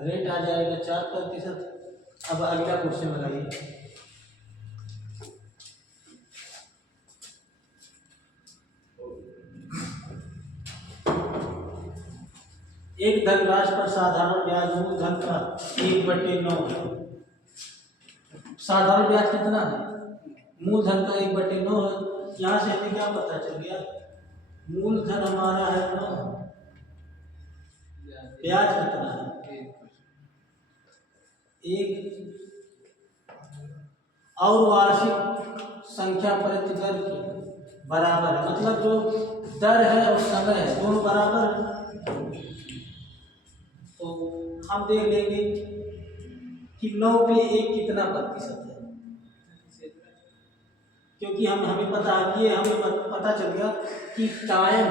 Rate आ जाएगा 4%। अब अगला क्वेश्चन लगाइए। एक धनराशि पर साधारण ब्याज मूलधन का 1/9 है। साधारण ब्याज कितना है? मूलधन का 1/9 है। यहाँ से हमें क्या पता चल गया? मूलधन हमारा है 9, ब्याज कितना है? 1। और वार्षिक संख्या प्रति दर के बराबर है, मतलब जो दर है और समय है दोनों बराबर है। तो हम देख लेंगे कि 9 पे 1 कितना प्रतिशत है, क्योंकि हमें पता है कि हमें पता चल गया कि टाइम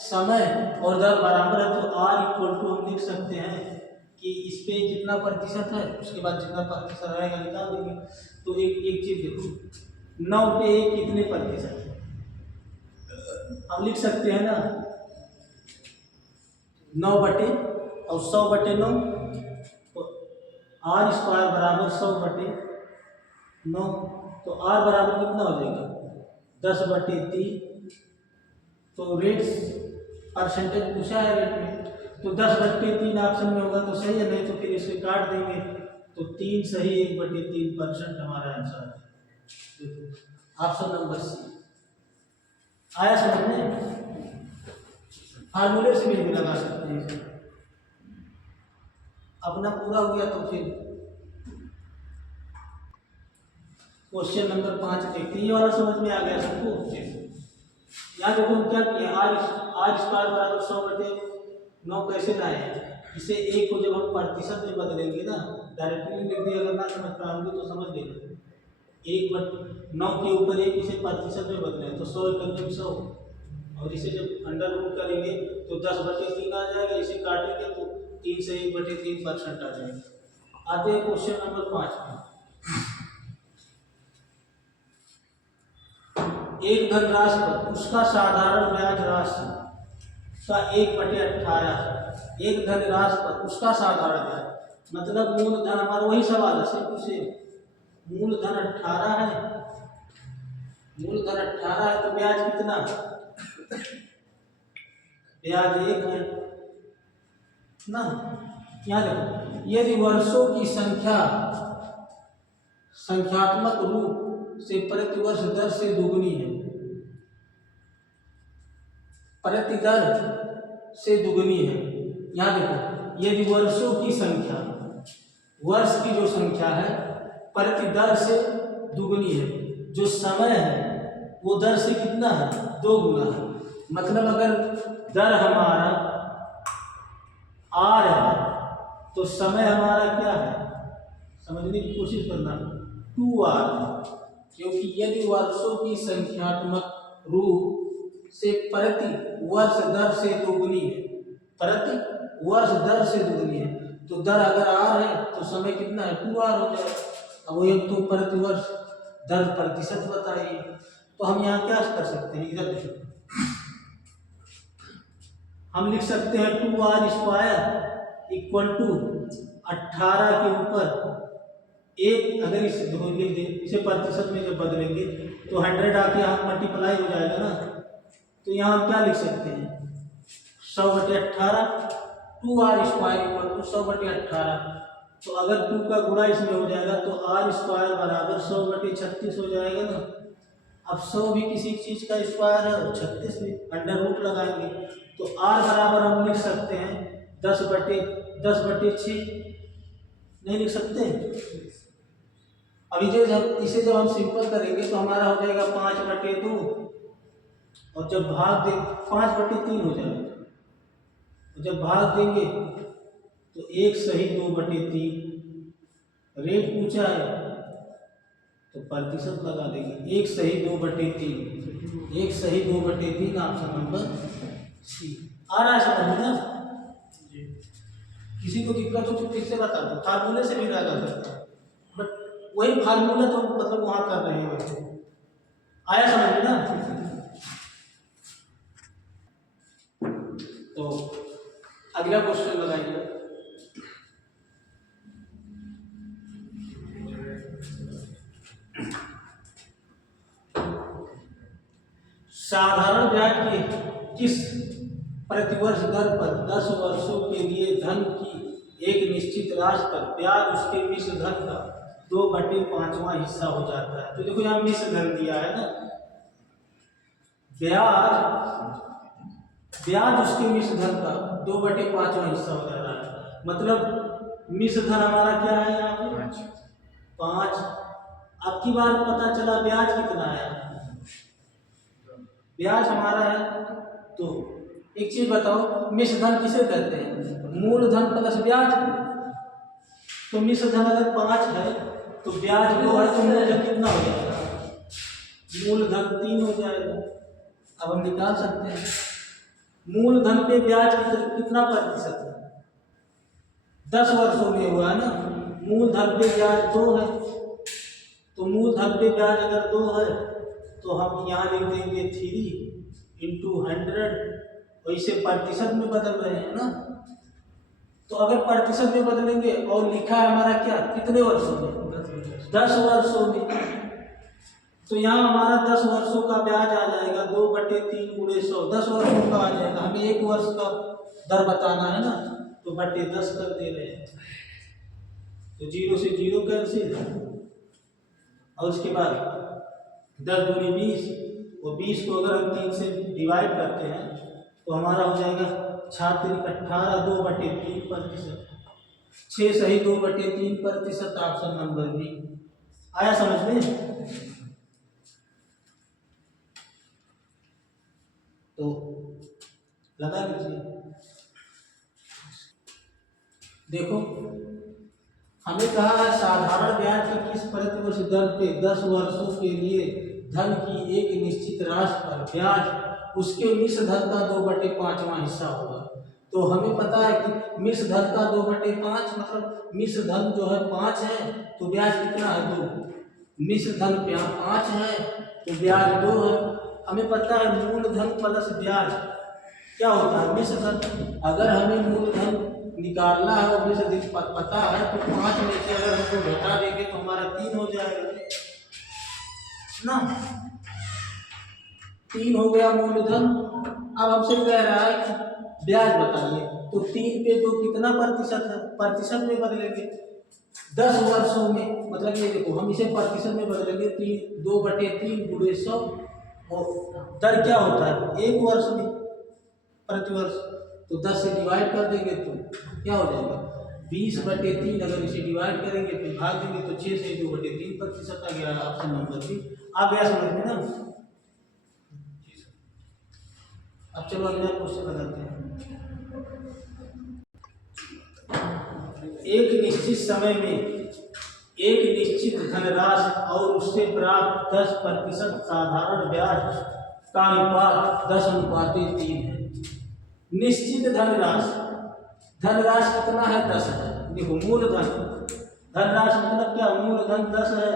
समय और दर बराबर है। तो R = हम लिख सकते हैं कि इस पे कितना प्रतिशत है, उसके बाद जितना प्रतिशत रहेगा निकाल देंगे। तो एक चीज देखो, 9 पे 1 कितने प्रतिशत है, हम लिख सकते हैं ना 9/100/9। तो R² बराबर 100/9। तो R बराबर कितना हो जाएगा? 10/3। तो रेट परसेंटेज पूछा है रेट में, तो 10/3 ऑप्शन में होगा तो सही है, नहीं तो फिर इसे काट देंगे। तो 3 सही, 1/3% हमारा आंसर है। देखो ऑप्शन नंबर सी आया समझ में। फार्मूले से भी लगा सकते हैं इसे। अपना पूरा हो गया तो फिर क्वेश्चन नंबर 5 देखते हैं। ये वाला समझ में आ गया सबको? यहाँ देखो हम क्या किया, R² बराबर 100/9 कैसे लाए हैं? इसे 1 को जब हम प्रतिशत में बदलेंगे ना, डायरेक्टली लिख दिया, अगर ना समझ पाएंगे तो समझ लेना 1/9 के ऊपर 1 इसे प्रतिशत में बदलें तो 100 और इसे जब अंडर रूट करेंगे तो 10/3 आ जाएगा। इसे काटेंगे तो 3 से 1/3% आ जाएगा। आते हैं क्वेश्चन नंबर 5 में। एक धनराशि पर उसका साधारण ब्याज राशि का 1/18। एक धनराशि पर उसका साधारण ब्याज मतलब मूलधन, हमारा वही सवाल है सिर्फ उसे मूलधन 18 है। मूलधन 18 है तो ब्याज कितना? ब्याज 1 है ना। यहाँ देखो, यदि वर्षों की संख्या संख्यात्मक रूप से प्रतिवर्ष दर से दुगुनी है, प्रति दर से दुगुनी है। यहाँ देखो, यदि वर्षों की संख्या, वर्ष की जो संख्या है प्रति दर से दुगुनी है, जो समय है वो दर से कितना है? 2 गुना है। मतलब अगर दर हमारा R है तो समय हमारा क्या है, समझने की कोशिश करना, 2R है। क्योंकि यदि वर्षों की संख्यात्मक रूप से प्रति वर्ष दर से दोगुनी है, प्रति वर्ष दर से दोगुनी है, तो दर अगर R है तो समय कितना है? 2R हो जाएगा। अब वो एक तो प्रति वर्ष दर प्रतिशत बताइए, तो हम यहाँ क्या कर सकते हैं? इधर देखिए, हम लिख सकते हैं 2R² = 18 के ऊपर 1। अगर इसे लिख दें, इसे प्रतिशत में जब बदलेंगे तो 100 आके यहाँ मल्टीप्लाई हो जाएगा ना। तो यहाँ हम क्या लिख सकते हैं? 100/18। 2R² = 100/18। तो अगर 2 का गुणा इसमें हो जाएगा तो R² बराबर 100/36 हो जाएगा ना। अब 100 भी किसी चीज का स्क्वायर है और 36 भी, अंडर रूट लगाएंगे तो R बराबर हम लिख सकते हैं 10/6। नहीं लिख सकते? अभी जब इसे हम सिंपल करेंगे तो हमारा हो जाएगा 5/2 और जब भाग दे 5/3 हो जाएगा। जब भाग देंगे तो 1 सही 2/3। रेट पूछा है तो प्रतिशत लगा देंगे, 1 सही 2/3। 1 सही 2/3 ऑप्शन नंबर सी। आ रहा है समझ में ना? किसी को दिक्कत हो तो फिर से बता दो, फार्मूले से भी लगा सकता है, बट वही फार्मूला तो मतलब वहां कर रहे हैं वैसे। आया समझ में ना? तो अगला क्वेश्चन लगाइए। किस प्रतिवर्ष दर पर 10 वर्षों के लिए धन की एक निश्चित राशि पर ब्याज उसके मिश्र धन का 2/5वां हिस्सा हो जाता है। तो देखो यहाँ मिश्र धन दिया है ना, ब्याज उसके मिश्र धन का 2/5वां हिस्सा हो जा रहा है। मतलब मिश्र धन हमारा क्या है यहाँ पे 5। अब की बार पता चला ब्याज कितना है, ब्याज हमारा है। तो एक चीज बताओ, मिश्र धन किसे कहते हैं, मूलधन प्लस ब्याज। तो मिश्र धन अगर 5 है तो ब्याज 2 है, तो मूलधन कितना हो जाएगा, मूलधन 3 हो जाएगा। अब हम निकाल सकते हैं मूलधन पे ब्याज कितना प्रतिशत है, 10 वर्षों में हुआ है ना। मूलधन पे ब्याज 2 है, तो मूलधन पे ब्याज अगर 2 है तो हम यहाँ लिख देंगे 3 × 100। वैसे प्रतिशत में बदल रहे हैं ना, तो अगर प्रतिशत में बदलेंगे और लिखा है हमारा क्या, कितने वर्षों में, 10 वर्षों में। तो यहाँ हमारा 10 वर्षों का ब्याज आ जाएगा 2/3 × 100, 10 वर्षों का आ जाएगा। हमें 1 वर्ष का दर बताना है ना, तो बटे 10 कर दे रहे हैं। तो 0 से 0 कैंसिल, और उसके बाद 10 दूनी 20, और 20 को अगर हम 3 से डिवाइड करते हैं तो हमारा हो जाएगा 6×3 = 18, 2/3%। 6 सही 2/3%, ऑप्शन नंबर बी। आया समझ में? तो लगा लीजिए। देखो हमें कहा है साधारण ब्याज की किस प्रतिवर्ष दर पे 10 वर्षों के लिए धन की एक निश्चित राशि पर ब्याज उसके मिश्र धन का 2/5वां हिस्सा होगा। तो हमें पता है कि मिश्र धन का 2/5 मतलब मिश्र धन जो है 5 है तो ब्याज कितना है 2। मिश्र धन 5 है तो ब्याज 2 है। हमें पता है मूलधन प्लस ब्याज क्या होता है, मिश्र धन। अगर हमें मूलधन निकालना है और मिश्र धन पता है तो 5 में से अगर हमको घटा देंगे तो हमारा 3 हो जाएगा ना, 3 हो गया मूलधन। अब हमसे कह रहा है कि ब्याज बताइए, तो 3 पे तो कितना प्रतिशत है, प्रतिशत में बदलेंगे 10 वर्षों में। मतलब ये देखो हम इसे प्रतिशत में बदलेंगे 2/3 × 100, और दर क्या होता है 1 वर्ष में प्रतिवर्ष। तो 10 से डिवाइड कर देंगे तो क्या हो जाएगा 20/3। अगर इसे डिवाइड करेंगे तो भाग देंगे तो 6 से 2/3% आ गया, ऑप्शन नंबर बी आ गया समझ में ना। अब चलो अगला क्वेश्चन लगाते हैं। एक निश्चित समय में एक निश्चित धनराशि और उससे प्राप्त 10% साधारण ब्याज का अनुपात 10:3 है। निश्चित धनराशि, धनराशि कितना है 10 है। देखो मूलधन, धनराशि मतलब क्या, मूलधन 10 है,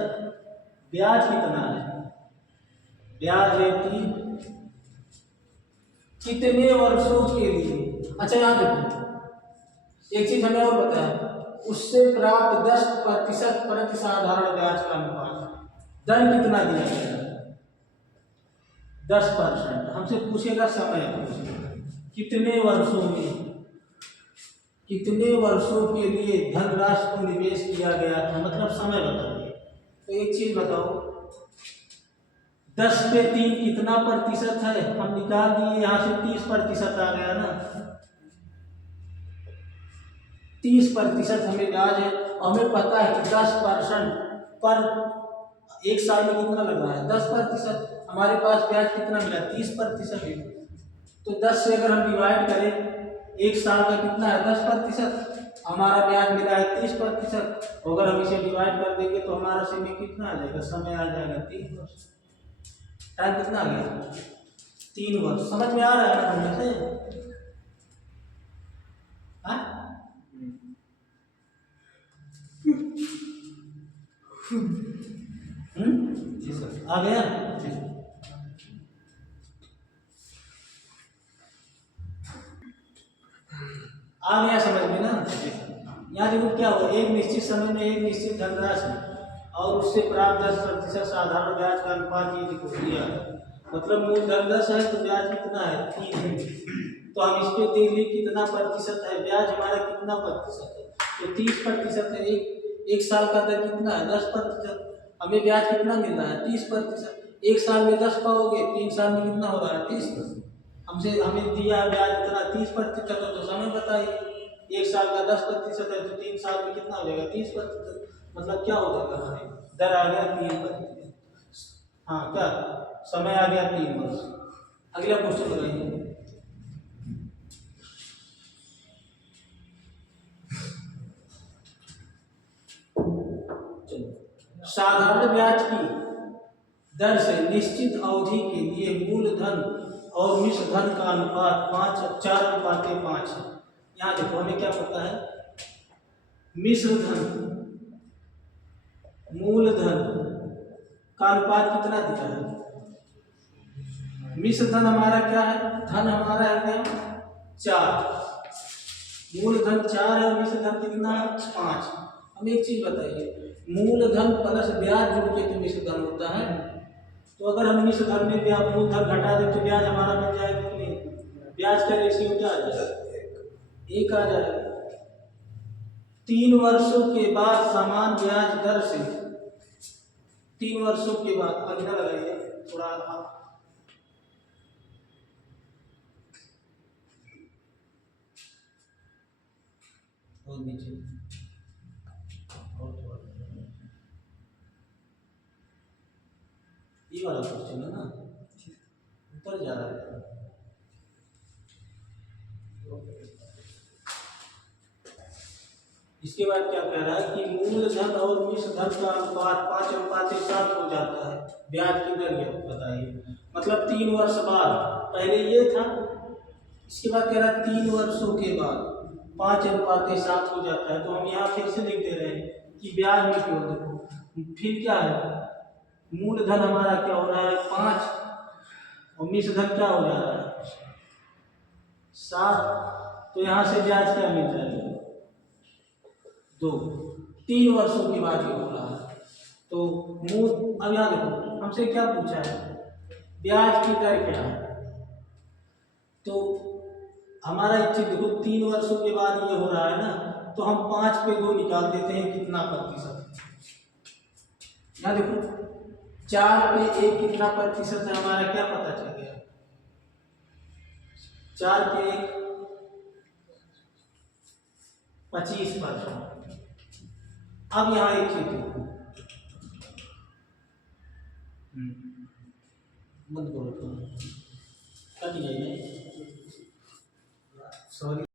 ब्याज कितना है, ब्याज है 3। कितने वर्षों के लिए, अच्छा यहाँ देखो एक चीज हमें और बताया, उससे प्राप्त 10% प्रति साधारण ब्याज का अनुपात, दर कितना दिया गया है 10%। हमसे पूछेगा समय, कितने वर्षों में, कितने वर्षों के लिए धनराशि को निवेश किया गया था, मतलब समय बताइए। तो एक चीज बताओ 10 पे 3 कितना प्रतिशत है, हम निकाल दिए, यहाँ से 30% आ गया ना, 30% हमें ब्याज है। और हमें पता है कि 10% पर एक साल में कितना लग रहा है 10%। हमारे पास ब्याज कितना मिला 30% है। तो 10 से अगर हम डिवाइड करें एक साल का कितना है 10%, हमारा ब्याज मिला है 30%। अगर हम इसे डिवाइड कर देंगे तो हमारा समय कितना आ जाएगा, समय आ जाएगा 3 वर्ष। टाइम कितना आ गया 3 वर्ष। समझ में आ रहा है ना पढ़ने से? जी सर आ गया। आ गया समझ में ना। यहाँ देखो क्या हुआ, एक निश्चित समय में एक निश्चित धनराशि और उससे प्राप्त 10% साधारण ब्याज का अनुपात ये देखो दिया। मतलब मूलधन 10 है तो ब्याज कितना है 3 है। तो हम इस पे देख ली कितना प्रतिशत है, ब्याज हमारा कितना प्रतिशत है, तो 30% है। एक साल का दर कितना है 10%। हमें ब्याज कितना मिल रहा है 30%। एक साल में 10 पाओगे, 3 साल में कितना हो रहा है 30%। हमसे हमें दिया है ब्याज कितना 30% है, तो समय बताइए। एक साल का 10% है तो 3 साल में कितना हो जाएगा 30%। मतलब क्या हो जाएगा हमारे दर आ गया 3%। हाँ क्या समय आ गया 3 वर्ष। अगला क्वेश्चन लगाइए। साधारण ब्याज की दर से निश्चित अवधि के लिए मूलधन और मिश्र धन का अनुपात 4:5 है। यहाँ देखो हमें क्या पता है, मिश्र धन मूलधन का अनुपात कितना दिया है। मिश्र धन हमारा क्या है, धन हमारा है क्या 4, मूलधन 4 है, मिश्र धन कितना है 5। हम एक चीज बताइए, मूलधन प्लस ब्याज जुड़ के तो मिश्र धन होता है। तो अगर हम मिश्र धन में ब्याज मूलधन घटा दे तो ब्याज हमारा मिल जाएगा कि नहीं। ब्याज का रेशियो क्या आ जाएगा 1 आ जाएगा। 3 वर्षों के बाद समान ब्याज दर से, 3 वर्षों के बाद अगला लगाइए थोड़ा और नीचे और थोड़ा ये वाला क्वेश्चन है ना, ऊपर जा रहा है। इसके बाद क्या कह रहा है कि मूलधन और मिश्र धन का अनुपात 5:7 हो जाता है। ब्याज की दर बताइए, मतलब 3 वर्ष बाद, पहले ये था, इसके बाद कह रहा है 3 वर्षों के बाद 5:7 हो जाता है। तो हम यहाँ फिर से लिख दे रहे हैं कि ब्याज में क्यों, देखो फिर क्या है, मूलधन हमारा क्या हो रहा है 5 और मिश्र धन क्या हो जा रहा है 7। तो यहाँ से ब्याज क्या मिल जाएगा 2। 3 वर्षों के बाद ये हो रहा है। तो मूल, अब यहाँ देखो हमसे क्या पूछा है, ब्याज की दर क्या है। तो हमारा एक चीज देखो 3 वर्षों के बाद ये हो रहा है ना, तो हम 5 पे 2 निकाल देते हैं कितना प्रतिशत। यहाँ देखो 4 पे 1 कितना प्रतिशत है हमारा क्या पता चल गया, 4 पे 1 25%। अब यहाँ एक चीज देखो, बंद करो, कट जाइए, सॉरी।